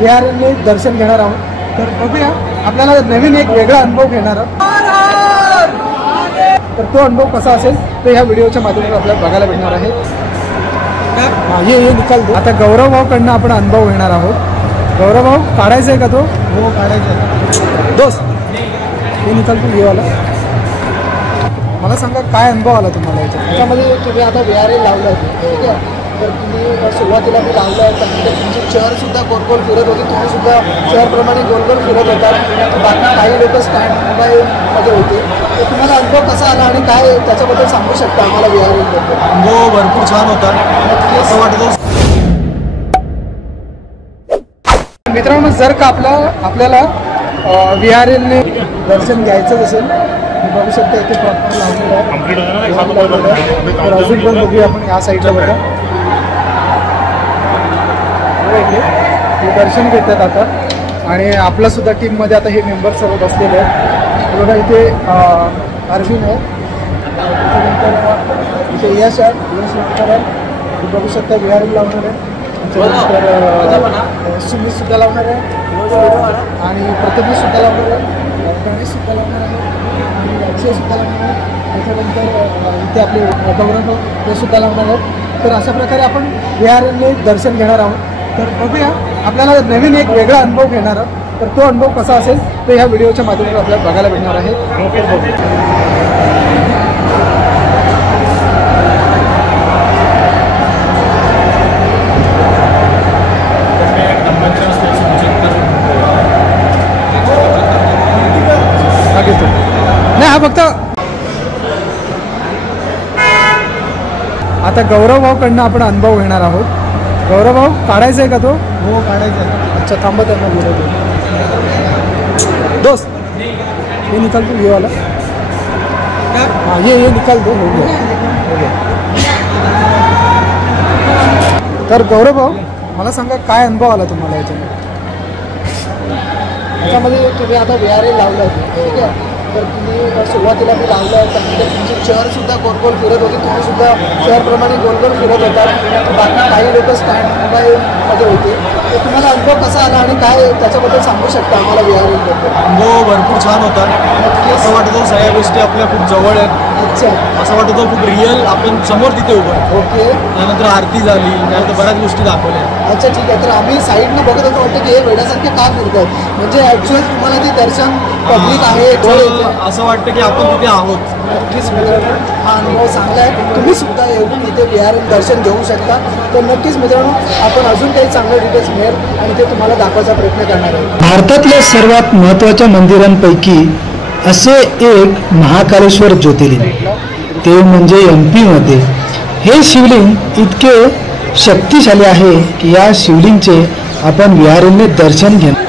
विहारांनी दर्शन घेणार आहोत। तर बघूया, आपल्याला नवीन एक वेगळा अनुभव घेणार आहोत। तर तो अनुभव कसा असेल तो ह्या व्हिडिओच्या माध्यमातून आपल्याला बघायला भेटणार आहे। ये निकाल दो। आता गौरव भाऊकडनं आपण अनुभव घेणार आहोत। गौरव भाऊ, काढायचा आहे का तो? हो, काढायचा आहे दोस्त। हे निकाल तू घेवाला। मला सांगा, काय अनुभव आला तुम्हाला याच्यात? त्याच्यामध्ये तुम्ही आता विहारे लावलं आहे, ठीक आहे? तर तुम्ही सुरुवातीला मी लावलं आहे, त्यानंतर तुमची चेअरसुद्धा गोल गोल फिरत होती, तुम्हीसुद्धा चेअरप्रमाणे गोल गोल फिरत होतात, बाकी काही लोक स्टँड मोबाईलमध्ये होते। तर तुम्हाला अनुभव कसा आला आणि काय त्याच्याबद्दल सांगू शकता आम्हाला विहारीबद्दल? अनुभव भरपूर छान होता असं वाटतं। मित्रांनो, जर का आपल्याला विहारीने दर्शन घ्यायचं असेल, बघू शकता इथे प्रॉपर लावलेलं आहे। तर अजून पण बघूया आपण या साईडला बघा, हे दर्शन घेतात आता। आणि आपला सुद्धा टीममध्ये आता हे मेंबर सर्व बसलेले आहेत। बघा इथे अरविंद आहे, त्याच्यानंतर इथे यश आहे, नंतर आहे, बघू शकता विहारी लावणार आहे, त्याच्यानंतर सुमितसुद्धा लावणार आहे आणि प्रथमेशसुद्धा लावणार आहे, गणेशसुद्धा लावणार आहे आणि अक्षयसुद्धा लावणार आहे, त्याच्यानंतर इथे आपले गौरव ते सुद्धा लावणार आहेत। तर अशा प्रकारे आपण विहारांनी दर्शन घेणार आहोत। तर बघूया, आपल्याला नवीन एक वेगळा अनुभव घेणार आहोत। तर तो अनुभव कसा असेल तो ह्या व्हिडिओच्या माध्यमातून आपल्याला बघायला भेटणार आहे। नाही, हा फक्त आता गौरव भाऊकडनं आपण अनुभव घेणार आहोत। गौरव भाऊ, काढायचा आहे का तो? हो, काढायचा आहे। अच्छा, थांबा, त्यांना बोलवतो। दोस्त, हे निकाल तू घेवाला। हाँ, ये निकाल दो, हो गया। तर गौरव भाऊ, मला सांगा, काय अनुभव आला तुम्हाला याच्यामध्ये तुम्ही आता विहारे लावलं आहे, ठीक आहे? तर तुम्ही सुरुवातीला मी लावलं आहे, त्यानंतर तुमची चेअरसुद्धा गोल गोल फिरत होती, तुम्हीसुद्धा चेअरप्रमाणे गोल गोल फिरत होतात, बाकी काही लोक स्टँड मोबाईलमध्ये होते। तर तुम्हाला अनुभव कसा आला आणि काय त्याच्याबद्दल सांगू शकता आम्हाला विहारीबद्दल? अनुभव भरपूर छान होता असं वाटतं। सगळ्या गोष्टी आपल्या खूप जवळ आहेत। अच्छा, असं वाटतं खूप रिअल आपण समोर तिथे उभं। ओके। त्यानंतर आरती झाली, त्यानंतर बऱ्याच गोष्टी दाखवल्या। अच्छा, ठीक आहे। तर आम्ही साईडनं बघत होतो, वाटतं की हे वेड्यासारखे का फिरतात, म्हणजे ॲक्च्युअल तुम्हाला ते दर्शन पब्लिक आहे असं वाटतं की आपण तिथे आहोत। नक्कीच मित्रांनो, हा अनुभव चांगला आहे। तुम्ही सुद्धा येऊन इथे विहार दर्शन घेऊ शकता। तर नक्कीच मित्रांनो, आपण अजून काही चांगले डिटेल्स मिळेल आणि ते तुम्हाला दाखवायचा प्रयत्न करणार आहे। भारतातल्या सर्वात महत्त्वाच्या मंदिरांपैकी असे एक महाकालेश्वर ज्योतिर्लिंग, ते म्हणजे MP मध्ये। हे शिवलिंग इतके शक्तिशाली आहे की या शिवलिंगचे आपण विहारीने दर्शन घेणार।